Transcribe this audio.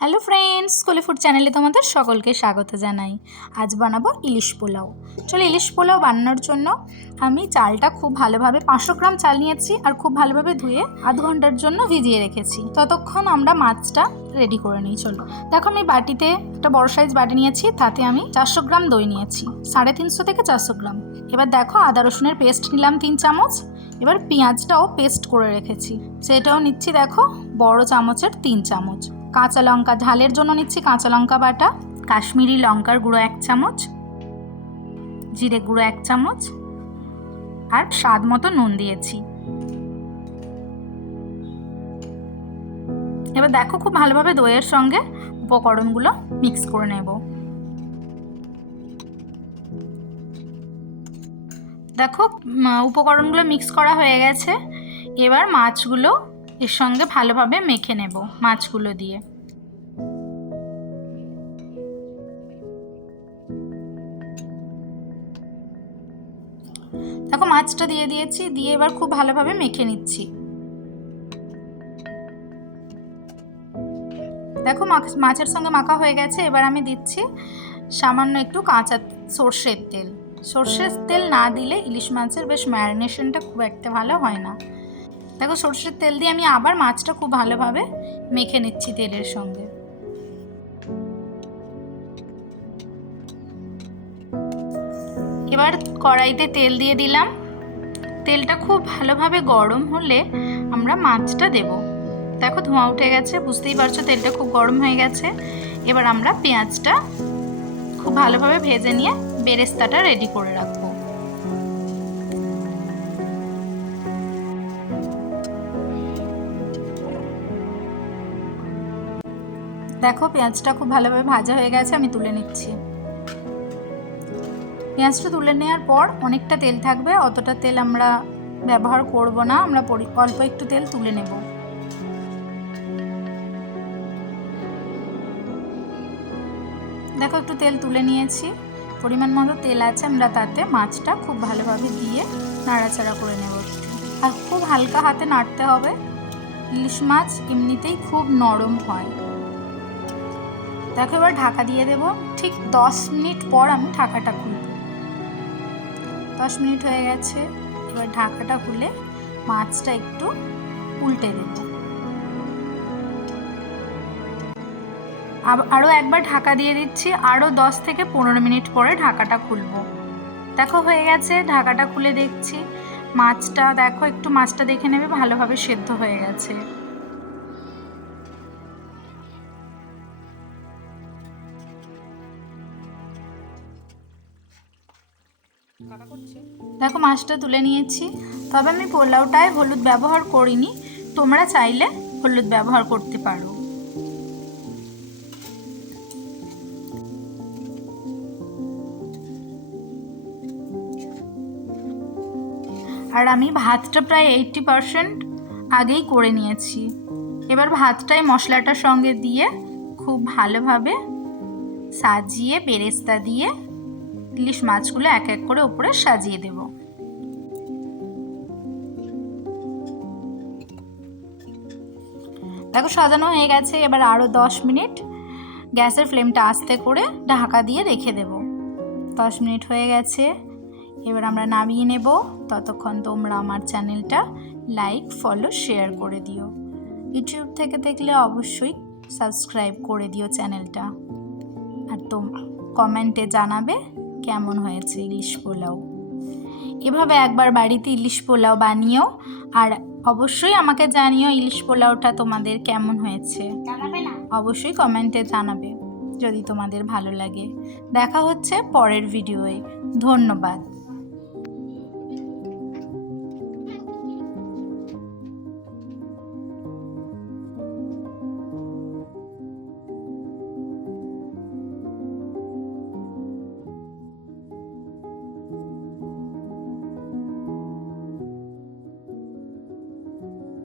Hello friends, স্কুলে food চ্যানেলে তোমাদের সকলকে স্বাগত জানাই। আজ বানাবো ইলিশ পোলাও। চলো, ইলিশ পোলাও বানানোর জন্য আমি চালটা খুব ভালোভাবে 500 গ্রাম চাল নিয়েছি আর খুব ভালোভাবে ধুয়ে আধ ঘন্টার জন্য ভিজিয়ে রেখেছি। ততক্ষণ আমরা মাছটা রেডি করে নিই। চলো দেখো, আমি বাটিতে একটা বড় সাইজ বাটি নিয়েছি, তাতে আমি 400 গ্রাম দই নিয়েছি, 350 থেকে 400 গ্রাম। এবার দেখো, আদা রসুনের পেস্ট নিলাম 3 চামচ। এবার পেঁয়াজটাও পেস্ট করে রেখেছি, সেটাও নিচ্ছি দেখো বড় চামচের 3 চামচ। কাঁচা লঙ্কা ঝালের জন্য নিচ্ছি কাঁচা লঙ্কা বাটা, কাশ্মীরি লঙ্কার গুঁড়ো 1 চামচ, জিরে গুঁড়ো 1 চামচ আর স্বাদ মতো নুন দিয়েছি। এবার দেখো, খুব ভালোভাবে দইয়ের সঙ্গে উপকরণগুলো মিক্স করে নেব। দেখো, উপকরণগুলো মিক্স করা হয়ে গেছে। এবার মাছগুলো এর সঙ্গে ভালোভাবে মেখে নেব মাছগুলো দিয়ে। দেখো, মাছটা দিয়ে দিয়েছি, দিয়ে এবার খুব ভালোভাবে মেখে নিচ্ছি। দেখো, মাছের সঙ্গে মাখা হয়ে গেছে। এবার আমি দিচ্ছি সামান্য একটু কাঁচা সর্ষের তেল। সর্ষের তেল না দিলে ইলিশ মাছের বেশ ম্যারিনেশনটা খুব একটা ভালো হয় না। দেখো, সর্ষের তেল দিয়ে আমি আবার মাছটা খুব ভালোভাবে মেখে নিচ্ছি তেলের সঙ্গে। এবার কড়াইতে তেল দিয়ে দিলাম। তেলটা খুব ভালোভাবে গরম হলে আমরা মাছটা দেব। দেখো, ধোঁয়া উঠে গেছে, বুঝতেই পারছো তেলটা খুব গরম হয়ে গেছে। এবার আমরা পেঁয়াজটা খুব ভালোভাবে ভেজে নিয়ে বেরেস্তাটা রেডি করে রাখবো। দেখো, পেঁয়াজটা খুব ভালোভাবে ভাজা হয়ে গেছে, আমি তুলে নিচ্ছি। পেঁয়াজটা তুলে নেওয়ার পর অনেকটা তেল থাকবে, অতটা তেল আমরা ব্যবহার করব না, আমরা অল্প একটু তেল তুলে নেব। দেখো, একটু তেল তুলে নিয়েছি, পরিমাণ মতো তেল আছে, আমরা তাতে মাছটা খুব ভালোভাবে দিয়ে নাড়াচাড়া করে নেব। আর খুব হালকা হাতে নাড়তে হবে, ইলিশ মাছ এমনিতেই খুব নরম হয়। দেখো, এবার ঢাকা দিয়ে দেব। ঠিক 10 মিনিট পর আমি ঢাকাটা খুলব। 10 মিনিট হয়ে গেছে। এবার ঢাকাটা খুলে মাছটা একটু উল্টে দেব। আরও একবার ঢাকা দিয়ে দিচ্ছি, আরও 10 থেকে 15 মিনিট পরে ঢাকাটা খুলব। দেখো, হয়ে গেছে, ঢাকাটা খুলে দেখছি মাছটা, দেখো একটু মাছটা দেখে নেবে, ভালোভাবে সেদ্ধ হয়ে গেছে। দেখো, মাছটা তুলে নিয়েছি, তবে আমি পোলাওটায় হলুদ ব্যবহার করিনি, তোমরা চাইলে হলুদ ব্যবহার করতে পারো। আর আমি ভাতটা প্রায় 80% আগেই করে নিয়েছি। এবার ভাতটাই মশলাটার সঙ্গে দিয়ে খুব ভালোভাবে সাজিয়ে বেরেস্তা দিয়ে ইলিশ মাছগুলো এক এক করে উপরে সাজিয়ে দেব। দেখো, সাজানো হয়ে গেছে। এবার আরও 10 মিনিট গ্যাসের ফ্লেমটা আস্তে করে ঢাকা দিয়ে রেখে দেব। 10 মিনিট হয়ে গেছে, এবার আমরা নামিয়ে নেব। ততক্ষণ তোমরা আমার চ্যানেলটা লাইক, ফলো, শেয়ার করে দিও। ইউটিউব থেকে দেখলে অবশ্যই সাবস্ক্রাইব করে দিও চ্যানেলটা। আর কমেন্টে জানাবে কেমন হয়েছে ইলিশ পোলাও। এভাবে একবার বাড়িতে ইলিশ পোলাও বানিও, আর অবশ্যই আমাকে জানিও ইলিশ পোলাওটা তোমাদের কেমন হয়েছে। অবশ্যই কমেন্টে জানাবে যদি তোমাদের ভালো লাগে। দেখা হচ্ছে পরের ভিডিওয়ে। ধন্যবাদ।